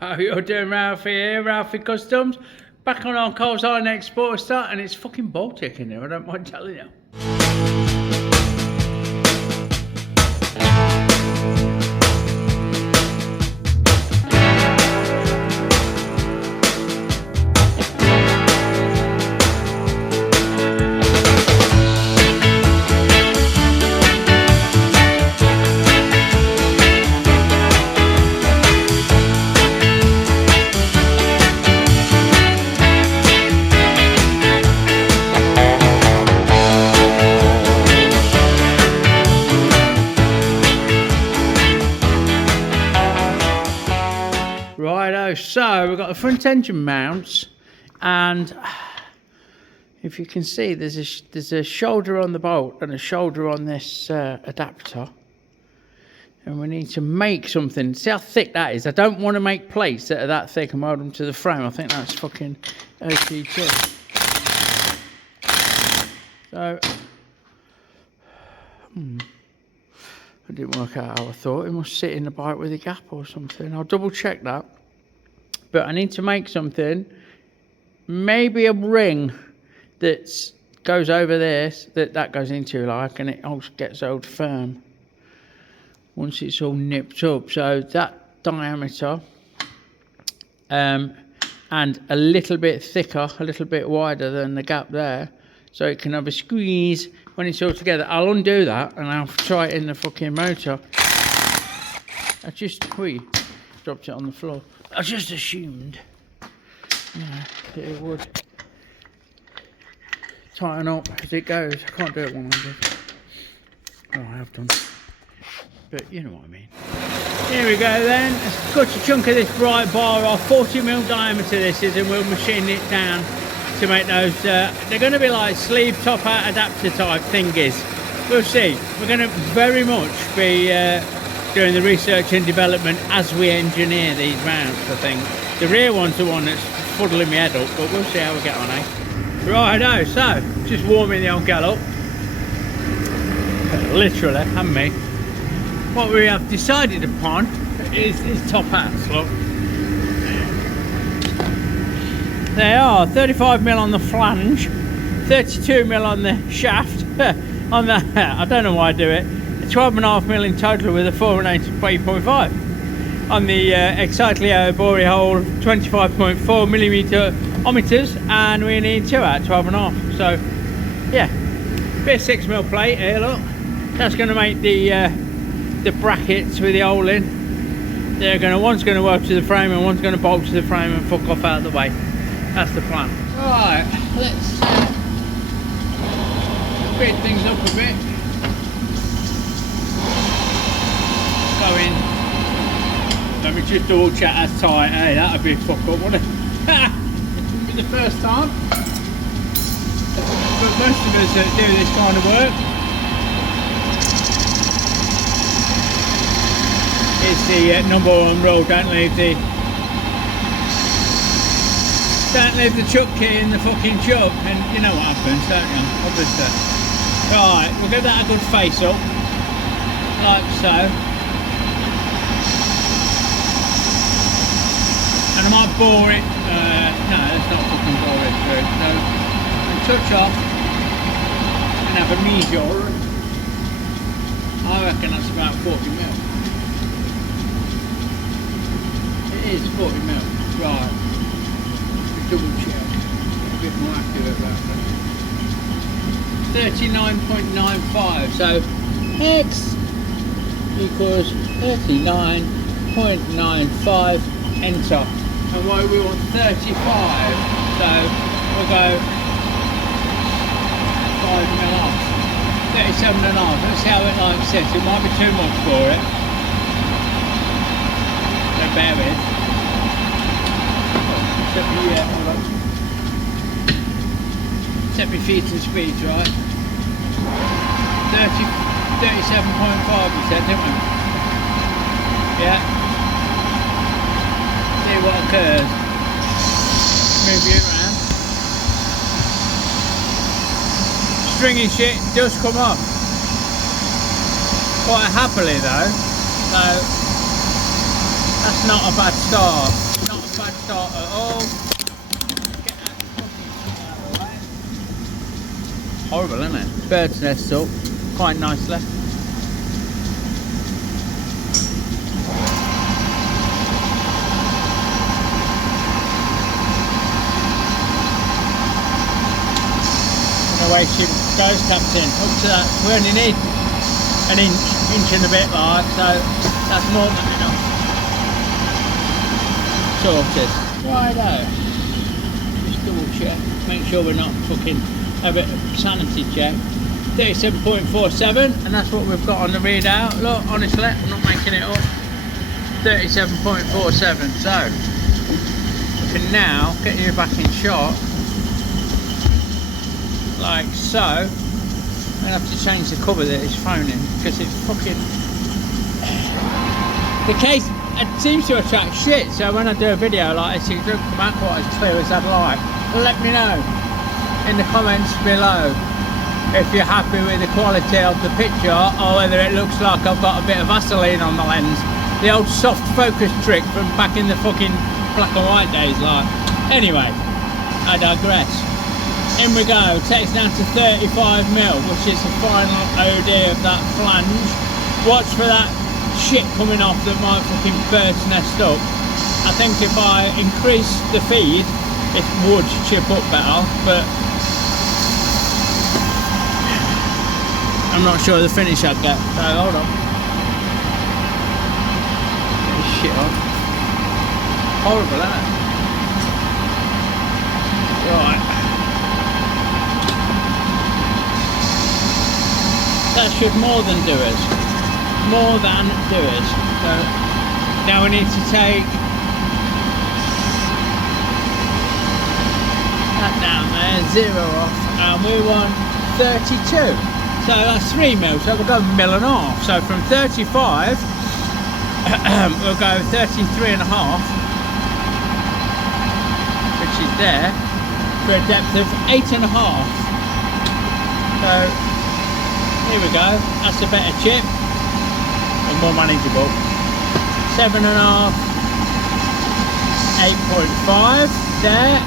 How you doing, Ralfy here, Ralfy Customs. Back on our Coles Next Sportster, and it's fucking Baltic in here, I don't mind telling you. Righto, so we've got the front engine mounts, and if you can see, there's a shoulder on the bolt and a shoulder on this adapter, and we need to make something. See how thick that is? I don't want to make plates that are that thick and weld them to the frame. I think that's fucking OT2. So, it didn't work out how I thought. It must sit in the bike with a gap or something. I'll double check that. But I need to make something, maybe a ring that goes over this, that goes into, like, and it also gets held firm once it's all nipped up. So that diameter, and a little bit thicker, a little bit wider than the gap there, so it can have a squeeze when it's all together. I'll undo that and I'll try it in the fucking motor. I just dropped it on the floor. I just assumed that it would tighten up as it goes. I can't do it one-handed. Oh, I have done, but you know what I mean. Here we go then. Let's cut a chunk of this bright bar off. 40mm diameter this is, and we'll machine it down to make those. They're going to be like sleeve top out adapter type thingies. We'll see. We're going to very much be doing the research and development as we engineer these mounts, I think. The rear one's the one that's fuddling my head up, but we'll see how we get on, eh? Righto, so just warming the old gal up. Literally, haven't we? What we have decided upon is top hats, look. They are 35mm on the flange, 32mm on the shaft, on the, I don't know why I do it, 12.5mm in total with a 4.8.5. On the Excitely boring hole, 25.4mm ohmmeters, and we need 2 out, 12.5. So, yeah, bit of 6mm plate here, look. That's going to make the brackets with the hole in. One's going to work to the frame and one's going to bolt to the frame and fuck off out of the way. That's the plan. Right, let's speed things up a bit. Go in. Let me just double check that's tight. Hey, that'd be a fuck up, wouldn't it? Wouldn't be the first time. But most of us do this kind of work. It's the number one rule, don't leave the chuck key in the fucking chuck, and you know what happens, don't you? Obviously. Right, we'll give that a good face up, like so. And I might bore it, no, let's not fucking bore it through. So, we'll touch off and have a measure. I reckon that's about 40mm. It is 40mm, right. Double check, a bit more accurate about that. 39.95, so X equals 39.95, enter. And why we want 35, so we'll go 5mm off. 37.5, let's see how it like sits. It might be too much for it. So bear with. Set my feet and speeds, right? 37.5 we said, didn't we? Yeah. See what occurs. Move it around. Stringy shit does come off. Quite happily though. So That's not a bad start. Not a bad start at all. Get that fucking shit out of the way. Horrible, isn't it? Bird's nest up quite nicely. Away she goes, Captain, up to that. We only need an inch and a bit, like, so that's more than enough. Sorted. Righto. Just double check, make sure we're not fucking a bit of sanity check. 37.47, and that's what we've got on the readout. Look, honestly, I'm not making it up. 37.47. So we can now get you back in shot. Like so. I'm gonna have to change the cover that it's phone in because it's fucking. The case it seems to attract shit. So when I do a video like this, it doesn't come out quite as clear as I'd like. But let me know in the comments below if you're happy with the quality of the picture or whether it looks like I've got a bit of Vaseline on the lens. The old soft focus trick from back in the fucking black and white days. Like, anyway, I digress. In we go, takes down to 35mm, which is the final OD of that flange. Watch for that shit coming off that might fucking bird's nest up. I think if I increase the feed, it would chip up better, but I'm not sure the finish I'd get, so hold on. Get this shit on. Horrible, isn't it? Right. That should more than do us. More than do us. So now we need to take that down there, 0 off, and we want 32. So that's 3mm, so we'll go 1.5 mil. So from 35, we'll go 33.5, which is there, for a depth of 8.5. So here we go, that's a better chip and more manageable. 7.5, 8.5 there,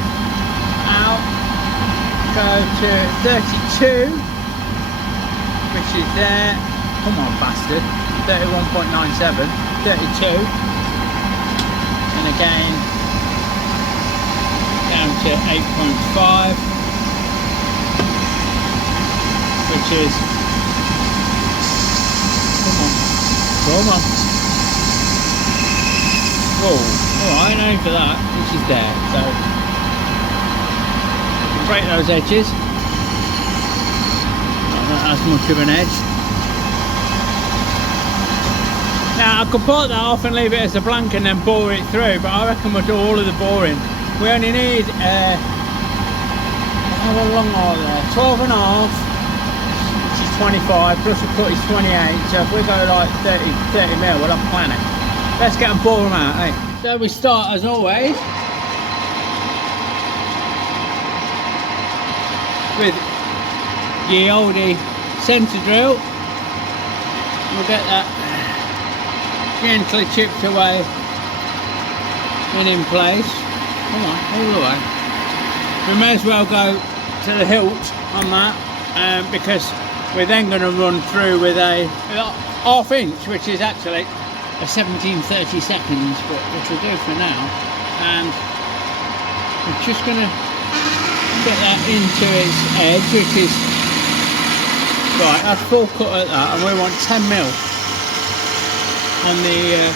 out, go to 32, which is there, come on bastard, 31.97, 32, and again, down to 8.5, which is come on. Whoa, alright, no for that, which is there, so break those edges. Not as much of an edge. Now I could put that off and leave it as a blank and then bore it through, but I reckon we'll do all of the boring. We only need how long are there? 12.5. 25 plus a cut is 28, so if we go like 30mm, we'll have plenty. Let's get and bore them out, eh? So we start as always with the oldie centre drill. We'll get that gently chipped away and in place. Come on, all the way. We may as well go to the hilt on that because we're then going to run through with a ½ inch, which is actually a 1730 seconds, but which will do for now. And we're just going to get that into its edge, which is right. That's full cut at that, and we want 10mm on the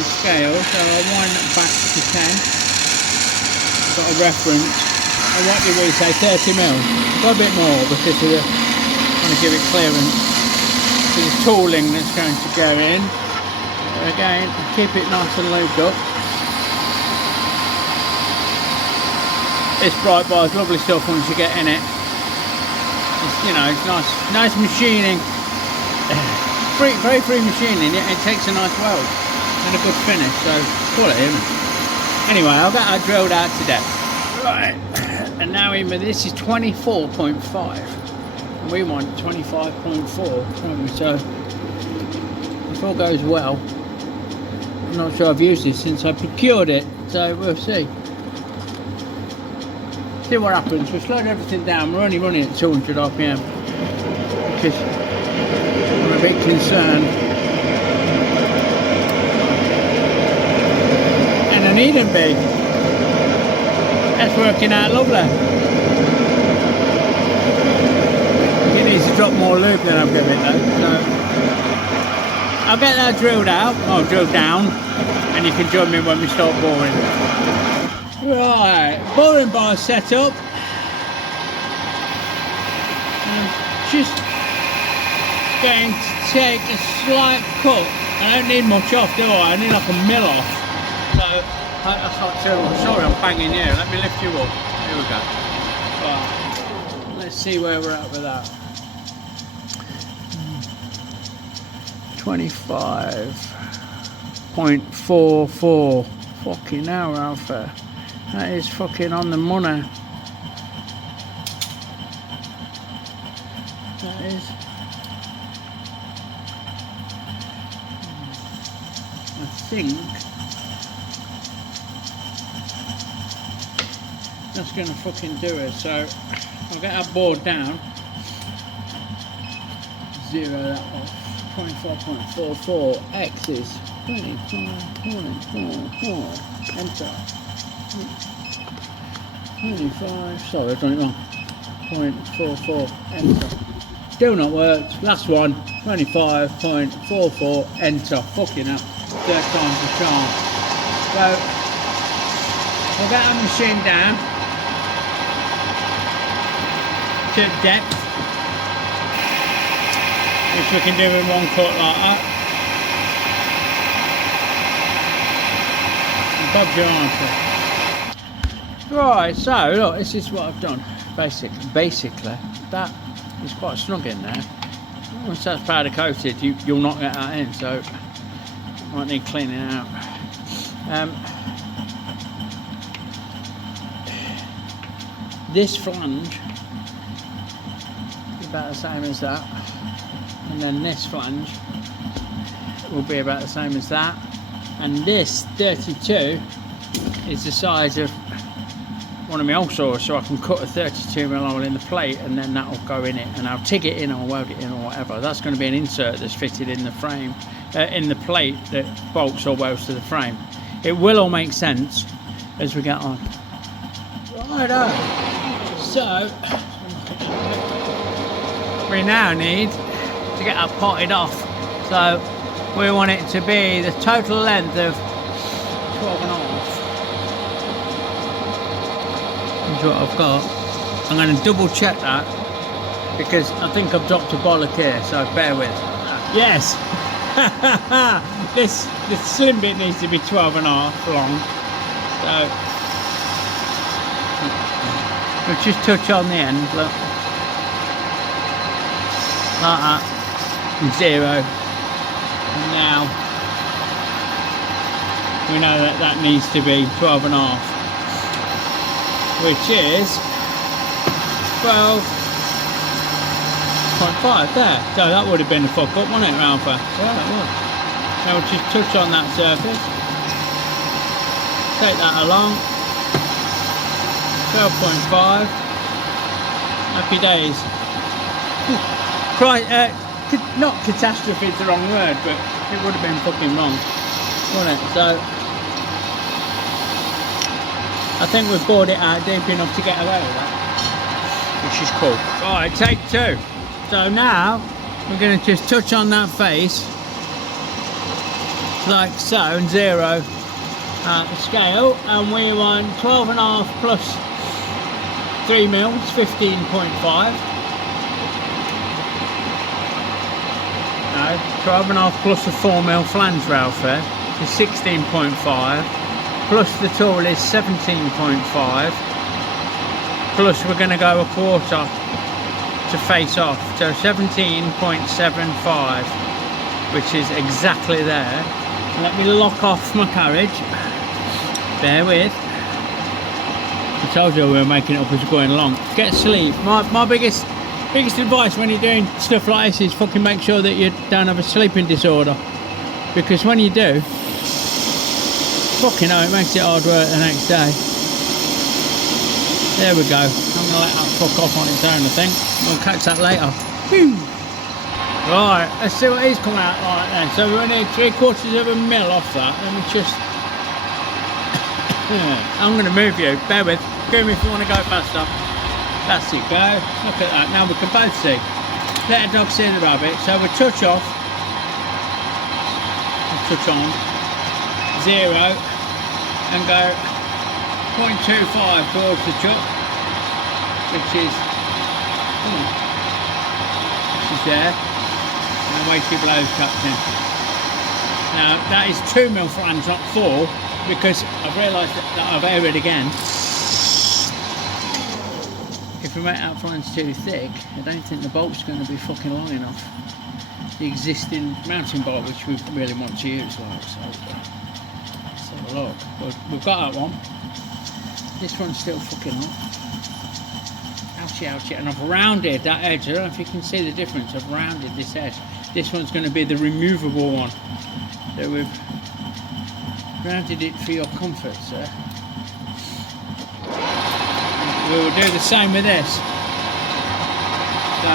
scale. So I'll wind that back to 10. I've got a reference. And what did we say? 30mm. Got a bit more because of the, I want to give it clearance to the tooling that's going to go in. Again, keep it nice and lubed up. This bright bar is lovely stuff once you get in it. It's, you know, it's nice machining. Very free machining. It takes a nice weld and a good finish. So quality, isn't it? Anyway, I'll get that drilled out today. Right. And now this is 24.5 and we want 25.4, don't we? So if all goes well, I'm not sure I've used this since I procured it, so we'll see. See what happens. We've slowed everything down. We're only running at 200 RPM because I'm a bit concerned. And I needn't be. That's working out lovely. It needs to drop more lube than I've given it though. So I'll get that drilled out, or drilled down, and you can join me when we start boring. Right, boring bar set up. I'm just going to take a slight cut. I don't need much off, do I? I need like a mil off. So that's not too much. Sorry, I'm banging here. Let me lift you up. Here we go. Right, let's see where we're at with that. 25.44. Fucking hell, Ralfy. That is fucking on the money. That is. I think that's gonna fucking do it. So I'll get that board down. Zero that off. 25.44 X is 25.44. Enter. 25. Sorry, I've done it wrong. 0.44. Enter. Still not worked. Last one. 25.44. Enter. Fucking hell. Third time's the charm. So we'll get our machine down to depth, which we can do in one cut like that. And Bob's your answer. Right, so look, this is what I've done. Basically, that is quite snug in there. Once that's powder coated, you'll not get that in, so might need cleaning out. This flange is about the same as that. And then this flange will be about the same as that, and this 32 is the size of one of my old saws, so I can cut a 32mm hole in the plate and then that will go in it, and I'll TIG it in or weld it in or whatever. That's going to be an insert that's fitted in the frame, in the plate that bolts or welds to the frame. It will all make sense as we get on. Righto. So we now need to get that potted off, so we want it to be the total length of 12.5. That's what I've got. I'm going to double check that because I think I've dropped a bollock here, so bear with. Yes. this slim bit needs to be 12.5 long, so we'll just touch on the end, look, like that. 0, and now we know that that needs to be 12.5, which is 12.5 there. So that would have been a fuck up, wouldn't it, Ralfy? Yeah, that would. Now we'll just touch on that surface, take that along. 12.5. Happy days. Right, not catastrophe is the wrong word, but it would have been fucking wrong, wouldn't it? So I think we've bored it out deep enough to get away with that, which is cool. Right, take 2. So now we're going to just touch on that face like so, and 0 at the scale, and we want 12.5 plus 3 mils, 15.5. 12.5 plus a 4mm flange, Ralfy, is 16.5, plus the tool is 17.5, plus we're going to go a quarter to face off, so 17.75, which is exactly there. Let me lock off my carriage, bear with. I told you we were making it up as we're going along. Get sleep. My biggest advice when you're doing stuff like this is fucking make sure that you don't have a sleeping disorder, because when you do, Fucking hell, it makes it hard work the next day. There we go. I'm gonna let that fuck off on its own, I think. We'll catch that later. Whew. Right, let's see what he's come out like then. So we need 3/4 of a mil off that. Let me just... I'm going to move you. Bear with. Go me if you want to go faster. That's it, go. Look at that. Now we can both see. Let a dog see the rabbit. So we touch off. Touch on. 0. And go 0.25 towards the chuck. Which is... Which is there. And away she blows, Captain. Now that is 2 mil flange, not 4, because I've realised that I've aired it again. If we make that flange too thick, I don't think the bolt's going to be fucking long enough. The existing mounting bolt, which we really want to use, like so. Let's have a look. We've got that one. This one's still fucking hot. Ouchie, ouchie, and I've rounded that edge. I don't know if you can see the difference. I've rounded this edge. This one's going to be the removable one. So we've rounded it for your comfort, sir. We will do the same with this. So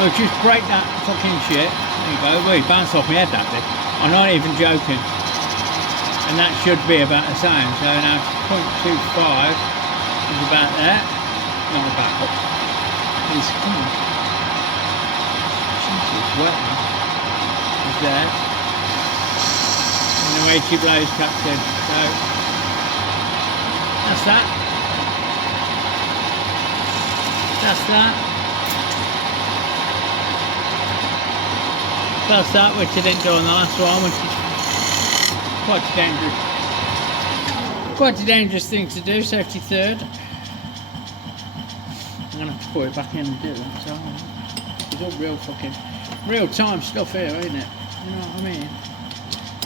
we'll just break that fucking shit. There you go. Well, it bounced off my head, that bit. I'm not even joking. And that should be about the same. So now 0.25 is about there. Not about up. It's come on. Jesus, wet now. It's there. And the way she blows, Captain. So that's that. That's that. That's that, which I didn't do on the last one, which is quite a dangerous thing to do. Safety third. I'm gonna have to put it back in and do it. So it's all real time stuff here, ain't it? You know what I mean?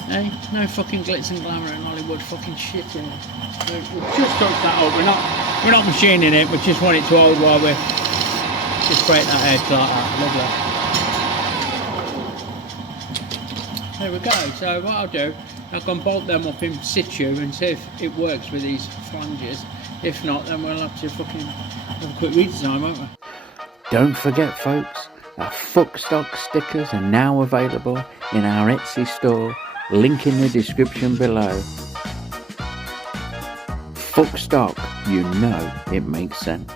Hey, no fucking glitz and glamour and Hollywood fucking shit in it. We've just touched that up. We're not machining it. We just want it to hold while we just break that edge like that. Lovely. There we go. So what I'll do, I can bolt them up in situ and see if it works with these flanges. If not, then we'll have to fucking have a quick redesign, won't we? Don't forget, folks, our Fuckstock stickers are now available in our Etsy store. Link in the description below. Fuckstock, you know it makes sense.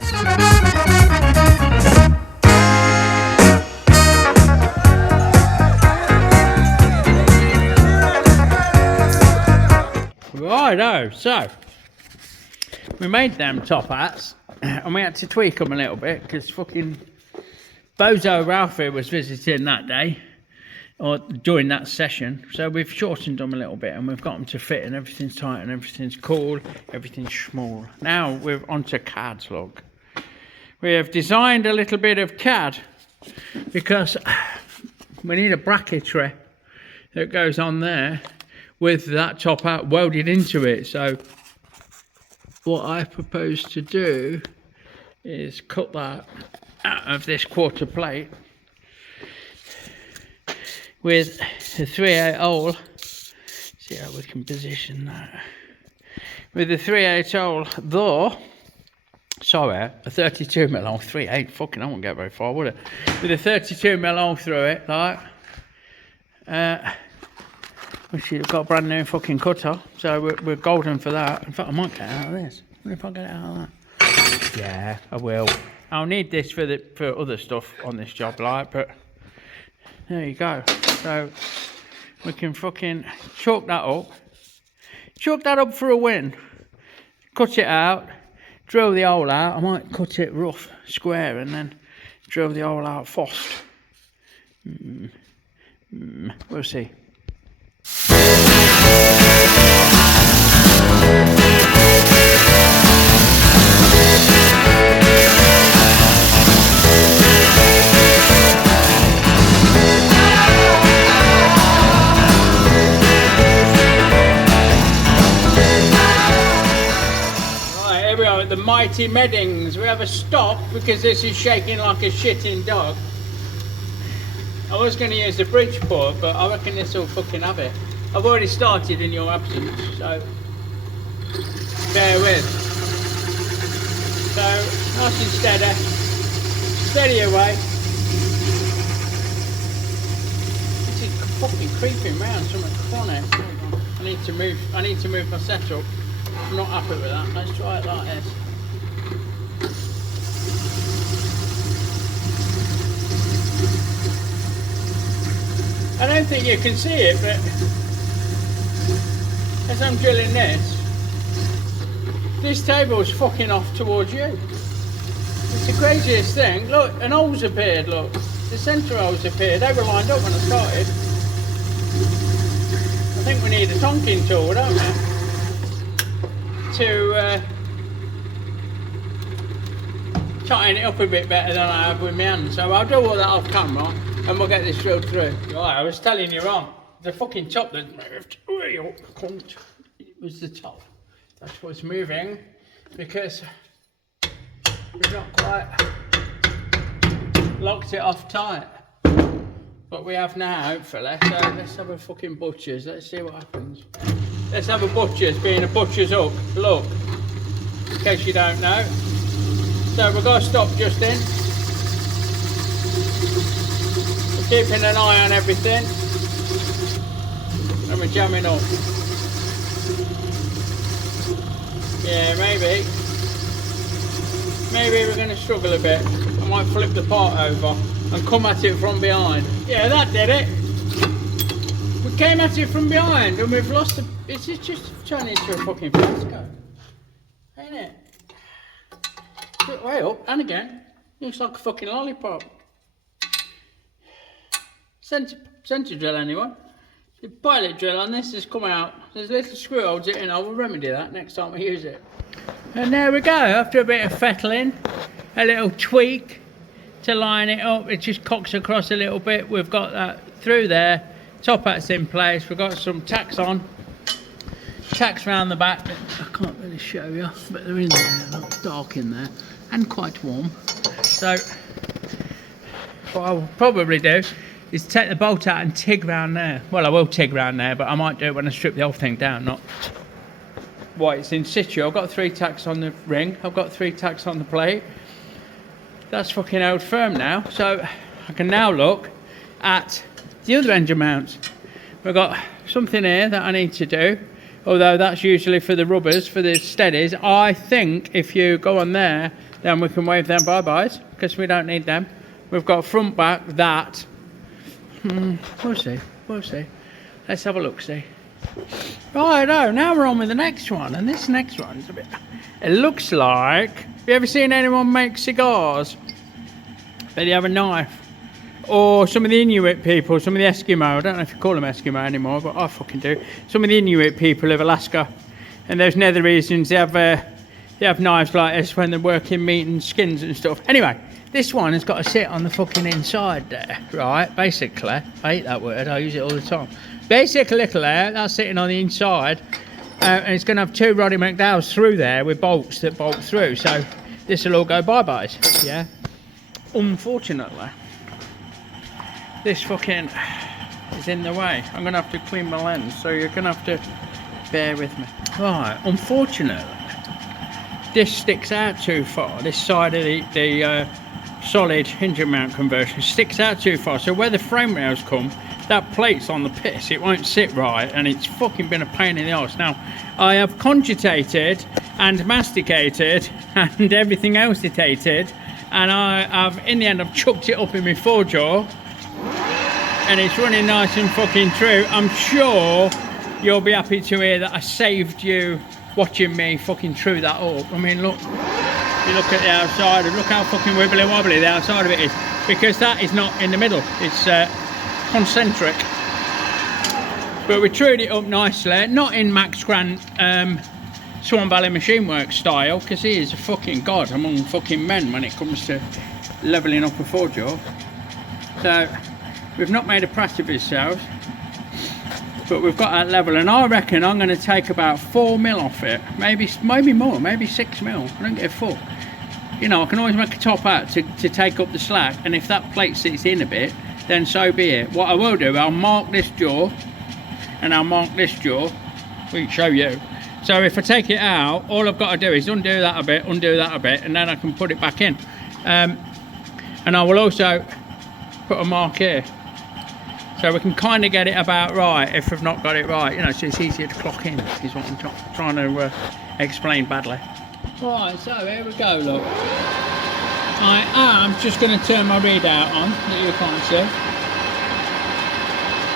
Righto, so we made them top hats and we had to tweak them a little bit because fucking Bozo Ralfy was visiting that day or during that session, so we've shortened them a little bit and we've got them to fit and everything's tight and everything's cool, everything's small. Now we're onto CAD's log. We have designed a little bit of CAD because we need a bracketry that goes on there with that top hat welded into it. So what I propose to do is cut that out of this quarter plate with a 3/8 hole. See how we can position that with a 3/8 hole, though. Sorry, a 32mm hole. 3/8, fucking I won't get very far, would it? With a 32mm hole through it, like which you've got a brand new fucking cutter, so we're golden for that. In fact, I might get it out of this. What if I get it out of that? Yeah, I will. I'll need this for other stuff on this job, like, but there you go. So we can fucking chalk that up. Chalk that up for a win. Cut it out, drill the hole out. I might cut it rough, square, and then drill the hole out fast. We'll see. The mighty Meddings. We have a stop because this is shaking like a shitting dog. I was going to use the bridge port, but I reckon this will fucking have it. I've already started in your absence, so bear with. So, nice and steady. Steady away. This is fucking creeping round, something chronic. I need to move my setup. I'm not happy with that. Let's try it like this. I don't think you can see it, but as I'm drilling this table's fucking off towards you. It's the craziest thing. Look, an hole's appeared, look. The centre holes appeared. They were lined up when I started. I think we need a tonking tool, don't we? To tighten it up a bit better than I have with my hand. So I'll do all that off camera and we'll get this drilled through. Right, I was telling you wrong. The fucking top that moved. It was the top. That's what's moving because we've not quite locked it off tight. But we have now, hopefully. So let's have a fucking butcher's. Let's see what happens. Let's have a butcher's, being a butcher's hook. Look, in case you don't know. So we've got to stop just in. We're keeping an eye on everything. And we're jamming up. Yeah, maybe we're going to struggle a bit. I might flip the part over and come at it from behind. Yeah, that did it. We came at it from behind and we've lost the... It's just turned into a fucking fiasco. Ain't it? Way up, and again. Looks like a fucking lollipop. Centre drill anyway. The pilot drill on this has come out. There's little screw holes in. I will remedy that next time we use it. And there we go. After a bit of fettling, a little tweak to line it up. It just cocks across a little bit. We've got that through there. Top hat's in place. We've got some tacks on. Tacks around the back. I can't really show you, but they're in there. They're dark in there and quite warm. So what I will probably do is take the bolt out and TIG round there. Well, I will TIG round there, but I might do it when I strip the whole thing down, not while it's in situ. I've got 3 tacks on the ring. I've got 3 tacks on the plate. That's fucking held firm now. So I can now look at the other engine mounts. We've got something here that I need to do, although that's usually for the rubbers, for the steadies. I think if you go on there, then we can wave them bye-byes, because we don't need them. We've got front back, that. We'll see. Let's have a look, see. Righto, now we're on with the next one, and this next one is a bit... It looks like... Have you ever seen anyone make cigars? But they have a knife. Or some of the Inuit people, some of the Eskimo, I don't know if you call them Eskimo anymore, but I fucking do. Some of the Inuit people of Alaska, and those nether regions, they have knives like this when they're working meat and skins and stuff. Anyway, this one has got to sit on the fucking inside there, right? Basically, I hate that word, I use it all the time. Basically, little there, that's sitting on the inside, and it's going to have 2 Roddy McDowells through there with bolts that bolt through, so this will all go bye-byes, yeah? Unfortunately, this fucking is in the way. I'm going to have to clean my lens, so you're going to have to bear with me. Right, unfortunately, this sticks out too far. This side of the solid hinge mount conversion sticks out too far. So where the frame rails come, that plate's on the piss. It won't sit right, and it's fucking been a pain in the arse. Now, I have congitated and masticated and everything else itated, and in the end, I've chucked it up in my 4-jaw. And it's running nice and fucking true. I'm sure you'll be happy to hear that I saved you watching me fucking true that up. I mean, look, you look at the outside and look how fucking wibbly wobbly the outside of it is, because that is not in the middle, it's concentric. But we trued it up nicely, not in Max Grant Swan Valley Machine Works style, because he is a fucking god among fucking men when it comes to levelling up a 4-jaw. So we've not made a prat of ourselves, but we've got that level, and I reckon I'm going to take about 4 mil off it, maybe more, maybe 6 mil. I don't give a fuck. You know, I can always make a top out to take up the slack, and if that plate sits in a bit, then so be it. What I will do, I'll mark this jaw, and I'll mark this jaw, we can show you, So if I take it out, all I've got to do is undo that a bit, and then I can put it back in. And I will also put a mark here, so we can kind of get it about right if we've not got it right, you know, so it's easier to clock in, is what I'm trying to explain badly. Right, so here we go, look. I am just going to turn my readout on, that you can't see.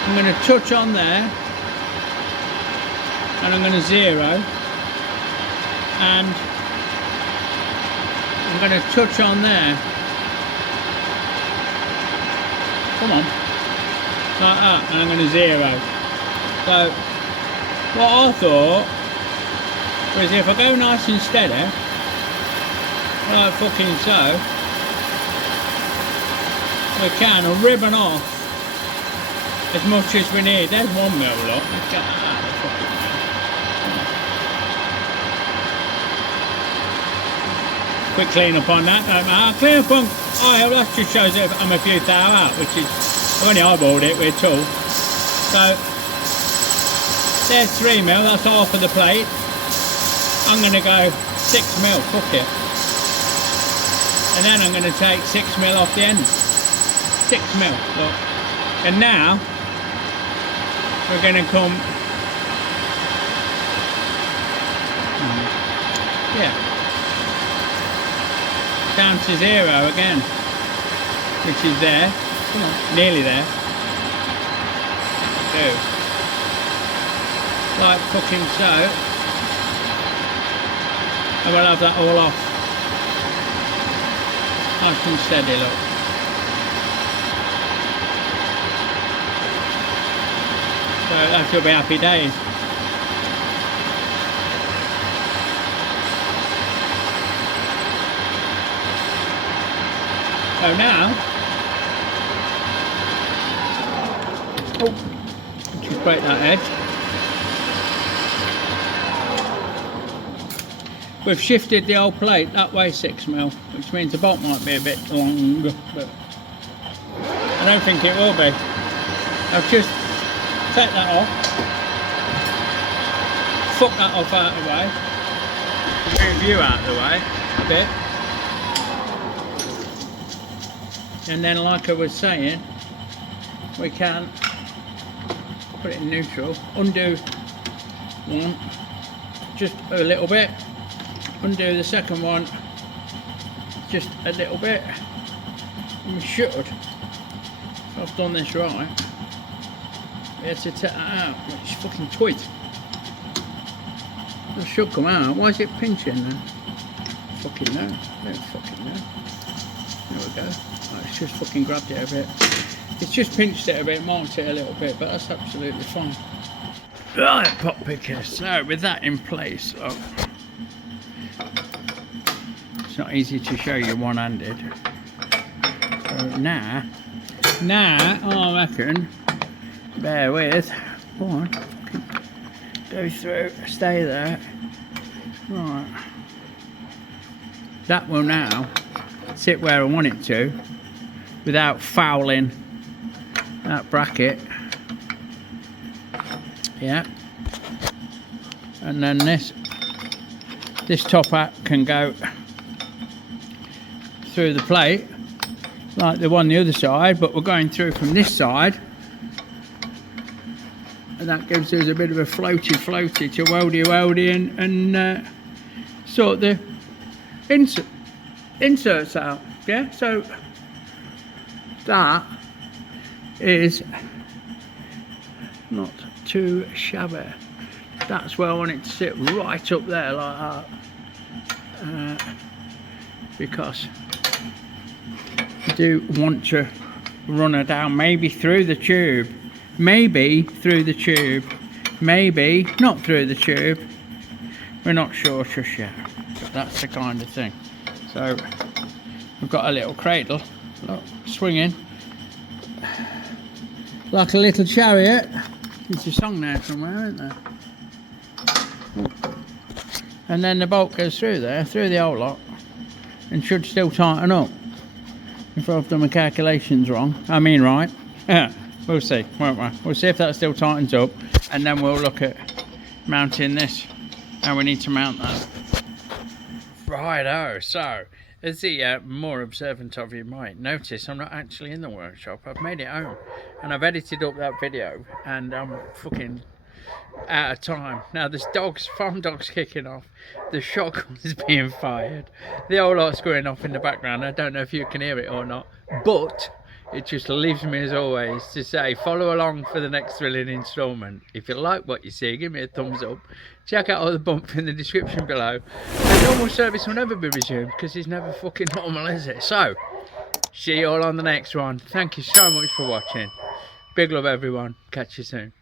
I'm going to touch on there, and I'm going to 0, and I'm going to touch on there. Come on, like that, and I'm going to 0. So what I thought was, if I go nice and steady, like fucking so, we can ribbon off as much as we need. There's 1 mil, look. Let's get that out of the fucking mil. Quick clean up on that, don't matter. Clean up on, oh yeah, that just shows that I'm a few thou out, which is, I've only eyeballed it with a tool. So, there's 3 mil, that's half of the plate. I'm going to go 6 mil, fuck it. And then I'm going to take 6 mil off the end. 6 mil, look. And now, we're going to come, yeah, down to 0 again, which is there. Come on, nearly there. Go. Like fucking so. And we'll have that all off. Nice and steady, look. So that should be happy days. So now, oh, just break that edge. We've shifted the old plate that way 6 mil, which means the bolt might be a bit long, but I don't think it will be. I've just take that off, fuck that off out of the way, move you out of the way a bit, and then like I was saying, we can put it in neutral, undo one, just a little bit, undo the second one, just a little bit, and we should, if I've done this right, we had to take that out, which is fucking tweet. It should come out. Why is it pinching then? Fucking no. Don't fucking know. There we go. Oh, it's just fucking grabbed it a bit. It's just pinched it a bit, marked it a little bit, but that's absolutely fine. Right, pop picker. So with that in place, oh, it's not easy to show you one-handed. So now I reckon, bear with, go on, go through, stay there, right, that will now sit where I want it to without fouling that bracket, yeah, and then this top hat can go through the plate like the one the other side, but we're going through from this side, and that gives us a bit of a floaty to weldy and sort the inserts out, yeah. So that is not too shabby. That's where I want it to sit, right up there like that, because I do want to run her down, maybe through the tube, maybe through the tube, maybe not through the tube, we're not sure just yet, but that's the kind of thing. So we've got a little cradle, look, swinging like a little chariot. There's a song there somewhere, isn't there? And then the bolt goes through there, through the whole lot, and should still tighten up. If I've done my calculations wrong, I mean right, yeah, we'll see, won't we? We'll see if that still tightens up, and then we'll look at mounting this Now we need to mount that. Righto, so as the more observant of you might notice, I'm not actually in the workshop. I've made it home and I've edited up that video and I'm fucking out of time. Now there's farm dogs kicking off, the shotgun's being fired, the whole lot's going off in the background. I don't know if you can hear it or not, but it just leaves me as always to say follow along for the next thrilling instalment. If you like what you see, give me a thumbs up, check out all the bump in the description below, and normal service will never be resumed because it's never fucking normal, is it? So see you all on the next one. Thank you so much for watching. Big love everyone, catch you soon.